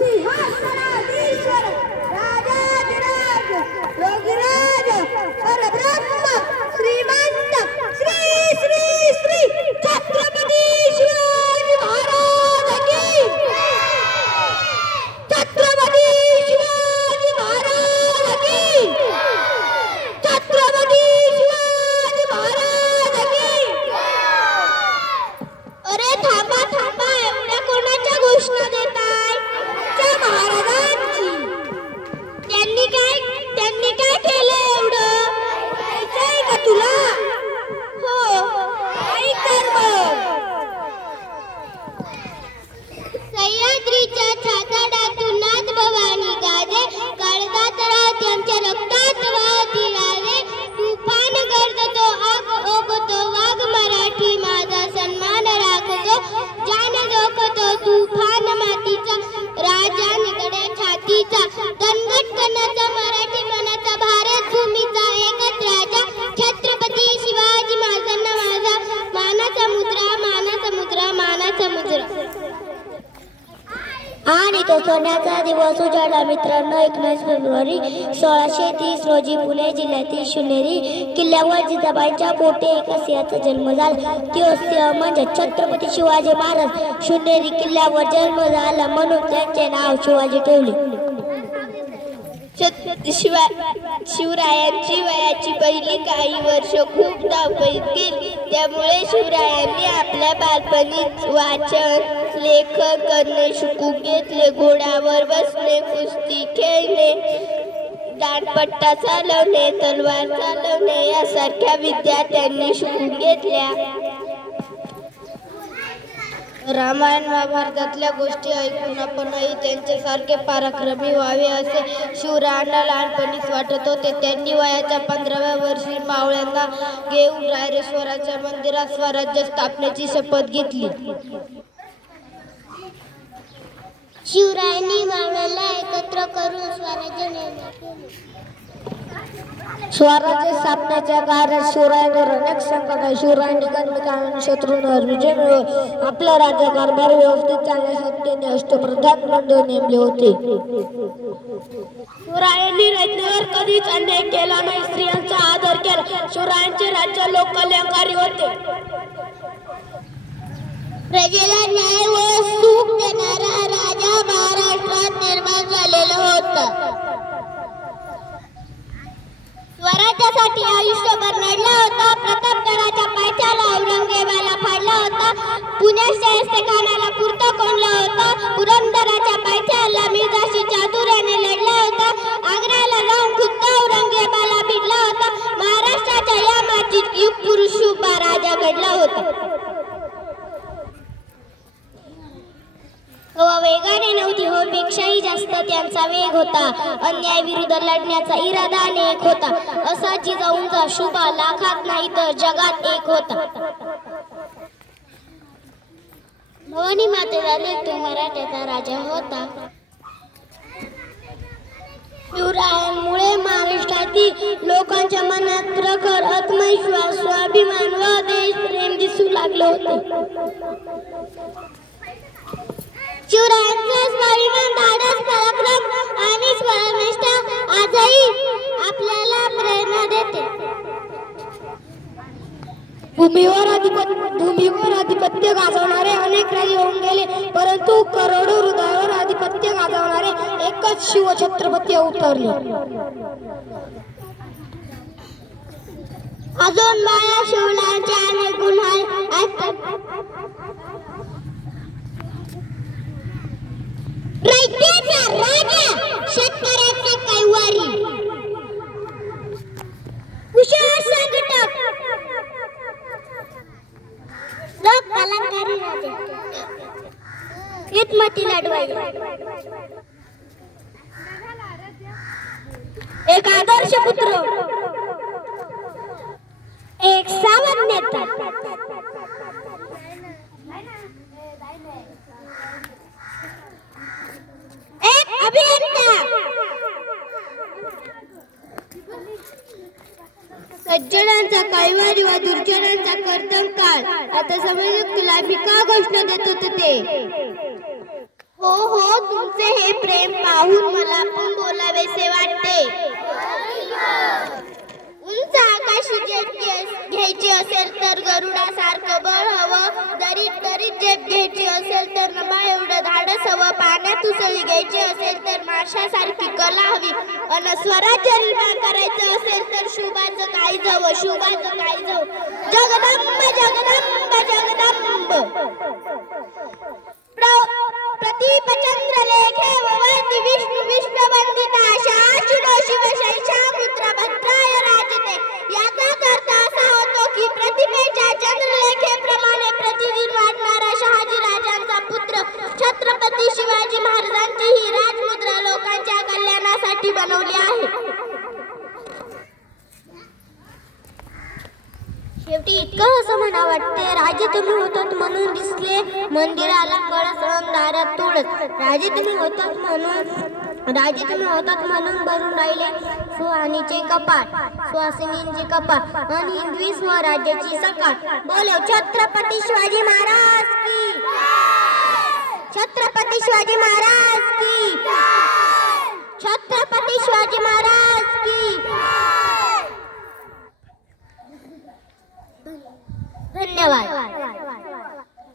सिंहासनाधीश्वर राजाधिराज योगीराज परब्रह्म श्रीमंत श्री श्री श्री छत्रपती शिवाजी महाराज की छत्रपती शिवाजी महाराज की छत्रपती शिवाजी महाराज की. अरे थांबा थांबा, एवढ्या कोणाच्या घोषणा देताय? महाराजांची. त्यांनी काय केलं एवढं? ऐकायचंय का तुला? हो, ऐक तर मग. सह्याद्रीच्या छाताडातून नाथ भवानी गाजे, काळजात राहत त्यांच्या रक्तात वाहती राजे. तुफान गरजतो आग ओकतो वाघ मराठी माझा सन्मान राखतो. जान जोखतो तुफान मातीचा राजा निकडे छातीचा. तनगटकनाचा मराठी मनाचा भारत भूमीचा एकच राजा छत्रपती शिवाजी महाराजांना माझा मानाचा मुद्रा मानाचा मुद्रा मानाचा मुद्रा. आणि तो सोन्याचा दिवस उजाडला मित्रांनो. 19 फेब्रुवारी 1630 रोजी पुणे जिल्ह्यातील शिवनेरी किल्ल्यावर जिजाबाईंच्या पोटी एका सिंहाचा जन्म झाला. तो सिंह म्हणजे छत्रपती शिवाजी महाराज. शिवनेरी किल्ल्यावर जन्म झाला म्हणून त्यांचे नाव शिवाजी ठेवले. शिवरायांची वयाची पहिली काही वर्ष खूप धावपळीत गेली. त्यामुळे शिवरायांनी आपल्या बालपणीच वाचन लेखन करणे शिकून घेतले. घोड्यावर बसणे, कुस्ती खेळणे, दांडपट्टा चालवणे, तलवार चालवणे यासारख्या विद्या त्यांनी शिकून घेतल्या. रामायण महाभारतातल्या गोष्टी ऐकून आपणही त्यांच्यासारखे पराक्रमी व्हावे असे शिवरायांना लहानपणीच वाटत होते. त्यांनी वयाच्या 15व्या वर्षी मावळ्यांना घेऊन रायरेश्वराच्या मंदिरात स्वराज्य स्थापनेची शपथ घेतली. शिवरायांनी मावळ्याला एकत्र करून स्वराज्य निर्माण केले. स्वराज्य स्थापनेच्या कार्यात शिवरायांवर अनेक संकट. शिवरायांनी कणकांना शत्रूंवर विजय मिळवून आपला राज्यकारभार व्यवस्थित चालण्यासाठी त्यांनी अष्टप्रधान मंडळ नेमले होते. शिवरायांनी रचनेवर कधीच अन्याय केला नाही. स्त्रियांचा आदर केला. शिवरायांचे राज्य लोककल्याणकारी होते. प्रजेला न्याय व सुख देणारा राजा महाराष्ट्रात निर्माण झालेला होता. स्वराज्यासाठी आयुष्यभर लढला होता. प्रतापगडाच्या पायथ्याला औरंगजेबाला फाडला होता. पुण्यात शाहिस्तेखानाला पुरता कोंडला होता. पुरंदराच्या पायथ्याला मिर्झाशी चातुर्याने लढला होता. आग्र्याला जाऊन खुद्द औरंगजेबाला भिडला होता. महाराष्ट्राच्या या मातीत युग पुरुष उभा राजा घडला होता. हवा वेगाने नव्हती, हवेपेक्षाही जास्त त्यांचा वेग होता. अन्यायाविरुद्ध लढण्याचा इरादा अनेक होता. असा जिजाऊंचा शुभ लाखात नाही तर जगात एक होता. भवानी मातेचा लेक तो मराठ्याचा राजा होता. शिवरायांमुळे महाराष्ट्रातील लोकांच्या मनात प्रखर आत्मविश्वास, स्वाभिमान व देशप्रेम दिसू लागले होते. शिवरायांचे स्वाभिमान, धाडस, पराक्रम आणि स्वनिष्ठा आजही आपल्याला प्रेरणा देते. भूमीवर आधिपत्य गाजवणारे अनेक राजे होऊन गेले, परंतु करोडो हृदयावर आधिपत्य गाजवणारे एकच शिवछत्रपती उतरले. अजून बाळा शिवरायांचे अनेक गुण आहेत. रयतेचा राजा, शेतकऱ्याचा कैवारी, कुशल संघटक, लोक कलाकारी राजा, हितमती लढवाई, एक आदर्श पुत्र, एक सावध नेता, एक अभियंता, सज्जनांचा कैवारी व दुर्जनांचा कर्दम काळ. आता समजलं तुला मी का घोषणा देत होते ते. हो हो, तुमचे हे प्रेम पाहून मला पण बोलावेसे वाटते. उंच आकाशी जेप घ्यायची असेल तर गरुडासारखं बळ हवं. दरीत जेप घ्यायची असेल तर नभा एवढं धाडस हवं. पाण्यात उसळी घ्यायची असेल तर माशासारखी कला हवी. अन स्वराज्य निर्माण करायचं असेल तर शुभाचं काय जावं, शुभाचं काय जावं. जगदंब जगदंब जगदंब प्रतिपचंद्र लेखे ववती विष्णु विष्णु वंदिता शाश्वतो शिव शैषा मुद्रा भद्राय राजते. याचा अर्थ असा होतो की प्रतिमेच्या चंद्रलेखेप्रमाणे प्रतिदिन वाढणारा शहाजी राजांचा पुत्र छत्रपती शिवाजी महाराजांची ही राजमुद्रा लोकांच्या कल्याणासाठी बनवली आहे. शेवटी इतकं असं म्हणा वाटते, राजे तुम्ही होतात म्हणून दिसले मंदिराला कळस अन दारात तुळस. राजे तुम्ही होतात म्हणून भरून राहिले सुहानीचे कपाट, सुहासिनींचे कपाट आणि हिंदवी स्वराज्याची सकाळ. बोलो छत्रपती शिवाजी महाराज की. छत्रपती शिवाजी महाराज.